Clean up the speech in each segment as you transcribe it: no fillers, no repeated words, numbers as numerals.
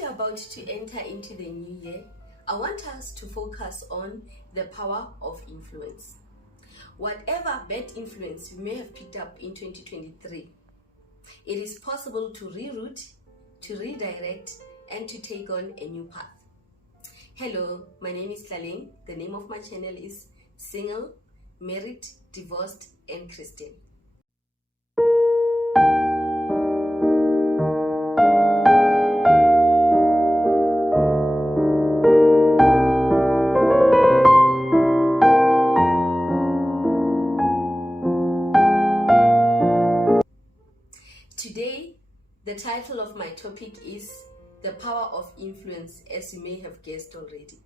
we're about to enter into the new year, I want us to focus on the power of influence. Whatever bad influence we may have picked up in 2023, it is possible to reroute, to redirect, and to take on a new path. Hello, my name is Tlaleng. The name of my channel is Single, Married, Divorced, and Christian. Today, the title of my topic is The Power of Influence, as you may have guessed already.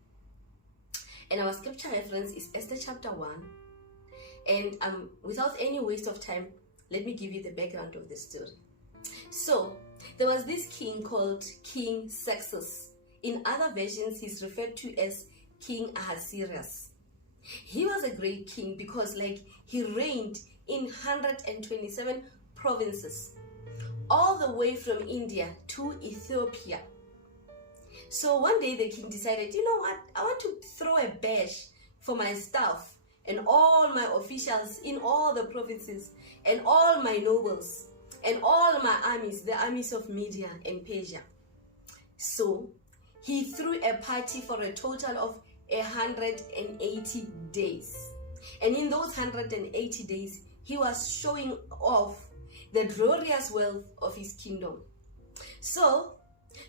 And our scripture reference is Esther chapter 1. And without any waste of time, let me give you the background of the story. So, there was this king called King Xerxes. In other versions, he's referred to as King Ahasuerus. He was a great king because he reigned in 127 provinces, all the way from India to Ethiopia. So one day the king decided, you know what, I want to throw a bash for my staff and all my officials in all the provinces and all my nobles and all my armies, the armies of Media and Persia. So he threw a party for a total of 180 days. And in those 180 days, he was showing off the glorious wealth of his kingdom. So,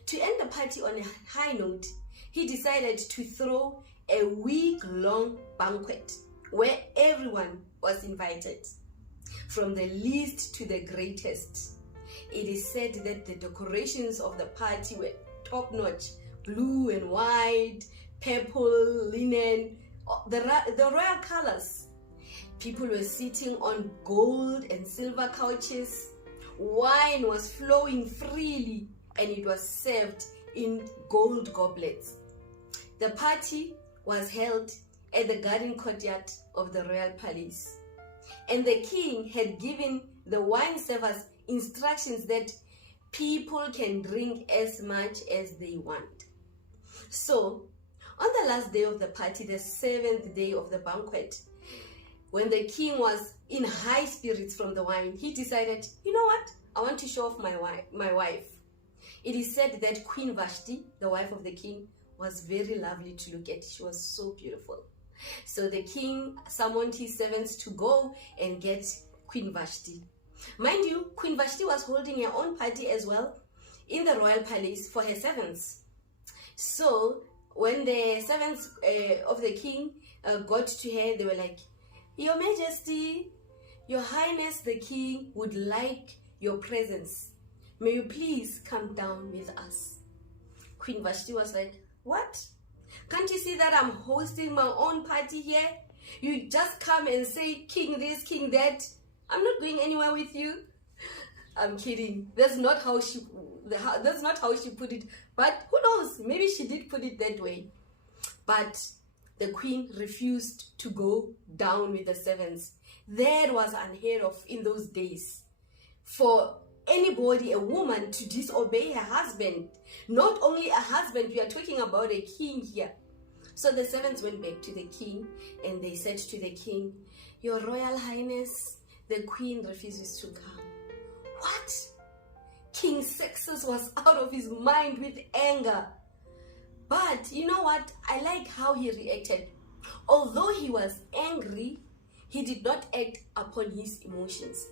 to end the party on a high note, he decided to throw a week-long banquet where everyone was invited, from the least to the greatest. It is said that the decorations of the party were top-notch, blue and white, purple, linen, the royal colors. People were sitting on gold and silver couches. Wine was flowing freely and it was served in gold goblets. The party was held at the garden courtyard of the royal palace. And the king had given the wine servers instructions that people can drink as much as they want. So, on the last day of the party, the 7th day of the banquet, when the king was in high spirits from the wine, he decided, you know what? I want to show off my wife. It is said that Queen Vashti, the wife of the king, was very lovely to look at. She was so beautiful. So the king summoned his servants to go and get Queen Vashti. Mind you, Queen Vashti was holding her own party as well in the royal palace for her servants. So when the servants of the king got to her, they were like, Your Majesty, Your Highness the King would like your presence. May you please come down with us? Queen Vashti was like, what? Can't you see that I'm hosting my own party here? You just come and say, King this, King that. I'm not going anywhere with you. I'm kidding. That's not how she put it. But who knows? Maybe she did put it that way. But the queen refused to go down with the servants. That was unheard of in those days. For anybody, a woman, to disobey her husband. Not only a husband, we are talking about a king here. So the servants went back to the king and they said to the king, Your Royal Highness, the queen refuses to come. What? King Xerxes was out of his mind with anger. But you know what? I like how he reacted. Although he was angry, he did not act upon his emotions.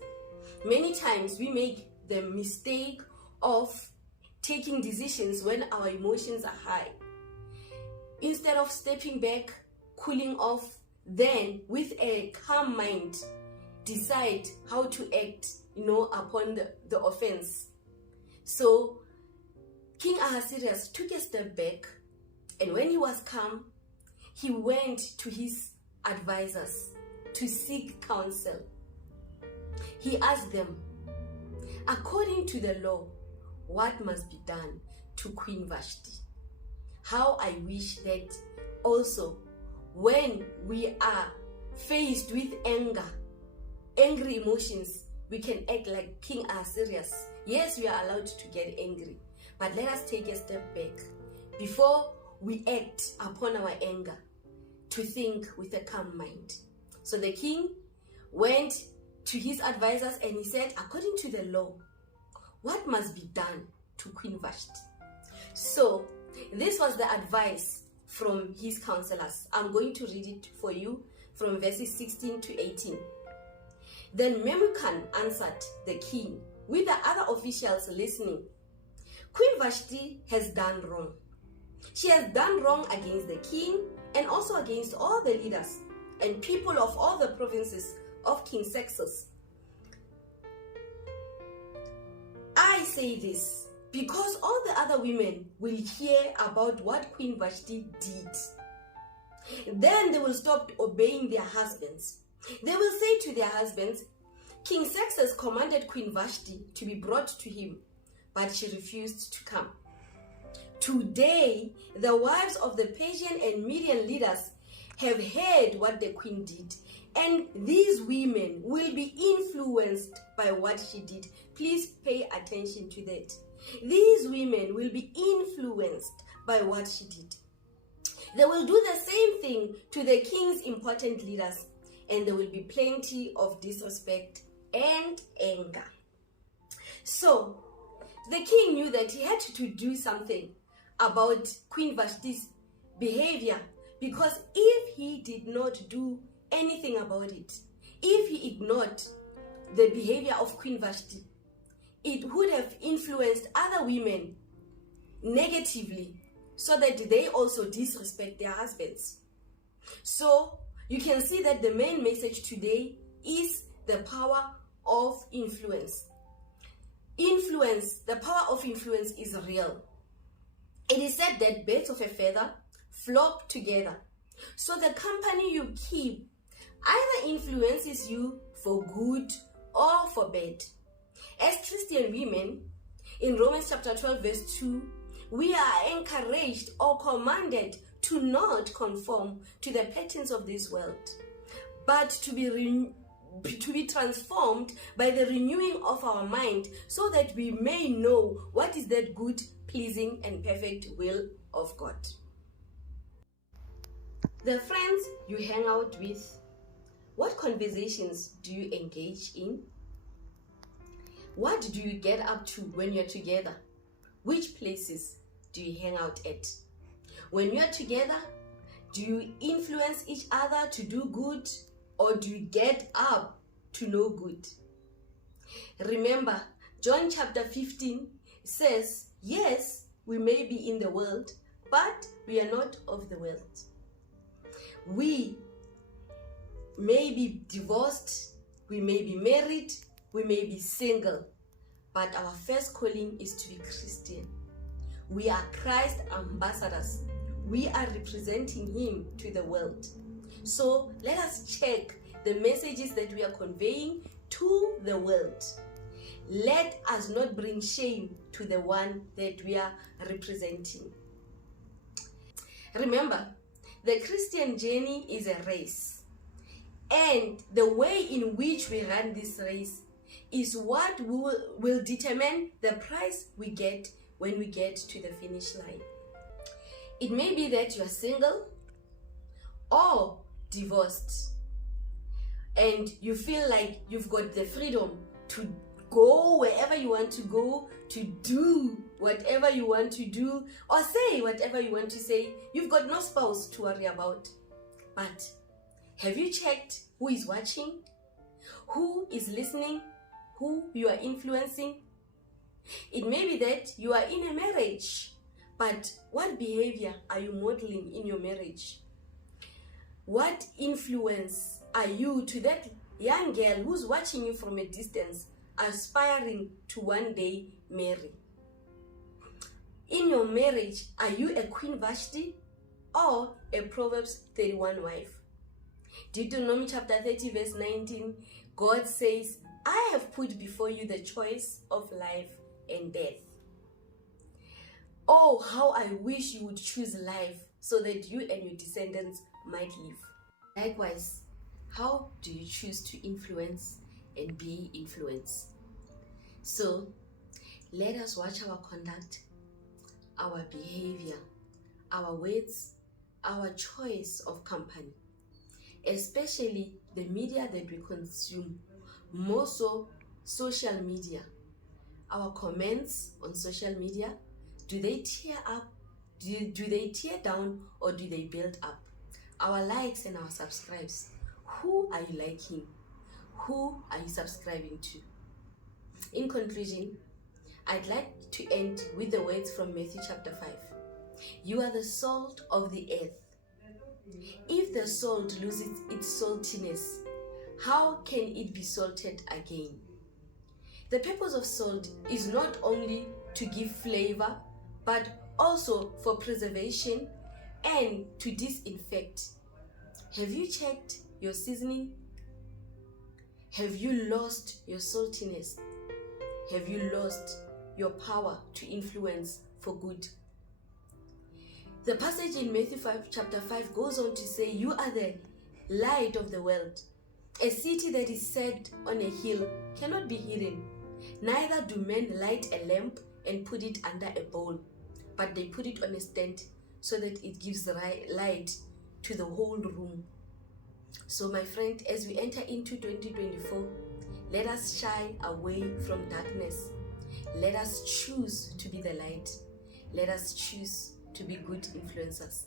Many times we make the mistake of taking decisions when our emotions are high. Instead of stepping back, cooling off, then with a calm mind, decide how to act, upon the offense. So King Ahasuerus took a step back, and when he was calm, he went to his advisors to seek counsel. He asked them, according to the law, what must be done to Queen Vashti? How I wish that also when we are faced with angry emotions, we can act like King Ahasuerus. Yes, we are allowed to get angry, But let us take a step back before we act upon our anger, to think with a calm mind. So the king went to his advisors and he said, according to the law, what must be done to Queen Vashti? So this was the advice from his counselors. I'm going to read it for you from verses 16 to 18. Then Memucan answered the king with the other officials listening, Queen Vashti has done wrong. She has done wrong against the king and also against all the leaders and people of all the provinces of King Xerxes. I say this because all the other women will hear about what Queen Vashti did. Then they will stop obeying their husbands. They will say to their husbands, King Xerxes commanded Queen Vashti to be brought to him, but she refused to come. Today, the wives of the Persian and Median leaders have heard what the queen did, and these women will be influenced by what she did. Please pay attention to that. These women will be influenced by what she did. They will do the same thing to the king's important leaders, and there will be plenty of disrespect and anger. So, the king knew that he had to do something about Queen Vashti's behavior, because if he did not do anything about it, if he ignored the behavior of Queen Vashti, it would have influenced other women negatively so that they also disrespect their husbands. So you can see that the main message today is the power of influence. The power of influence is real. It is said that birds of a feather flock together. So the company you keep either influences you for good or for bad. As Christian women, in Romans chapter 12 verse 2, we are encouraged or commanded to not conform to the patterns of this world, but to be transformed by the renewing of our mind, so that we may know what is that good, pleasing, and perfect will of God. The friends you hang out with, what conversations do you engage in? What do you get up to when you're together? Which places do you hang out at? When you're together, do you influence each other to do good, or do you get up to no good? Remember, John chapter 15 says, yes, we may be in the world, but we are not of the world. We may be divorced, we may be married, we may be single, but our first calling is to be Christian. We are Christ ambassadors. We are representing him to the world. So let us check the messages that we are conveying to the world. Let us not bring shame to the one that we are representing. Remember, the Christian journey is a race. And the way in which we run this race is what will determine the prize we get when we get to the finish line. It may be that you are single or divorced, and you feel like you've got the freedom to go wherever you want to go, to do whatever you want to do, or say whatever you want to say. You've got no spouse to worry about. But have you checked who is watching? Who is listening? Who you are influencing? It may be that you are in a marriage, but what behavior are you modeling in your marriage? What influence are you to that young girl who's watching you from a distance, aspiring to one day marry? In your marriage, are you a Queen Vashti or a Proverbs 31 wife? Deuteronomy chapter 30 verse 19, God says, I have put before you the choice of life and death. Oh, how I wish you would choose life so that you and your descendants might live. Likewise, how do you choose to influence and be influenced? So, let us watch our conduct our behavior, our words, our choice of company, especially the media that we consume, more so social media. Our comments on social media, do they tear up? Do they tear down, or do they build up? Our likes and our subscribes, who are you liking? Who are you subscribing to? In conclusion, I'd like to end with the words from Matthew chapter 5. You are the salt of the earth. If the salt loses its saltiness, how can it be salted again? The purpose of salt is not only to give flavor, but also for preservation and to disinfect. Have you checked your seasoning? Have you lost your saltiness? Have you lost your power to influence for good? The passage in Matthew 5, chapter 5 goes on to say, you are the light of the world. A city that is set on a hill cannot be hidden. Neither do men light a lamp and put it under a bowl, but they put it on a stand so that it gives light to the whole room. So my friend, as we enter into 2024, let us shy away from darkness. Let us choose to be the light. Let us choose to be good influencers.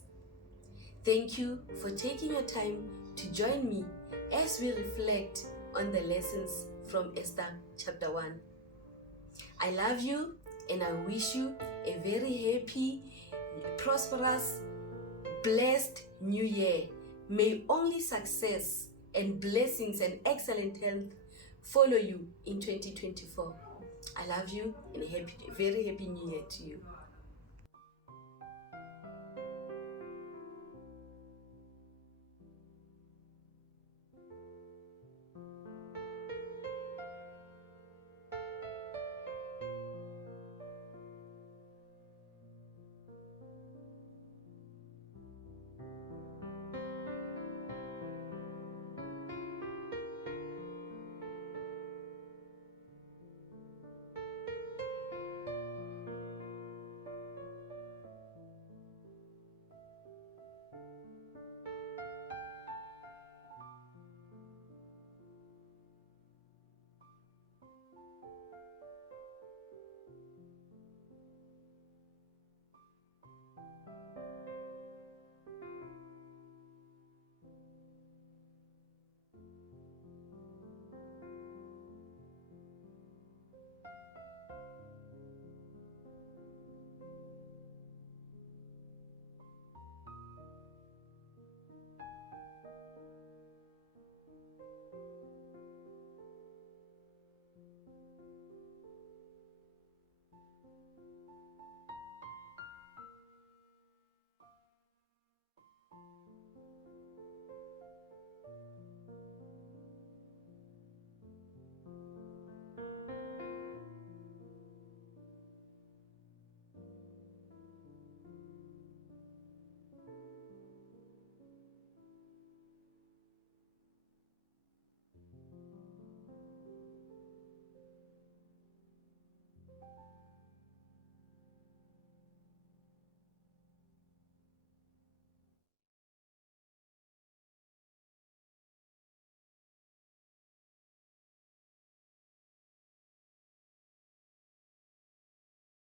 Thank you for taking your time to join me as we reflect on the lessons from Esther chapter 1. I love you and I wish you a very happy, prosperous, blessed new year. May only success and blessings and excellent health follow you in 2024. I love you and a very happy new year to you.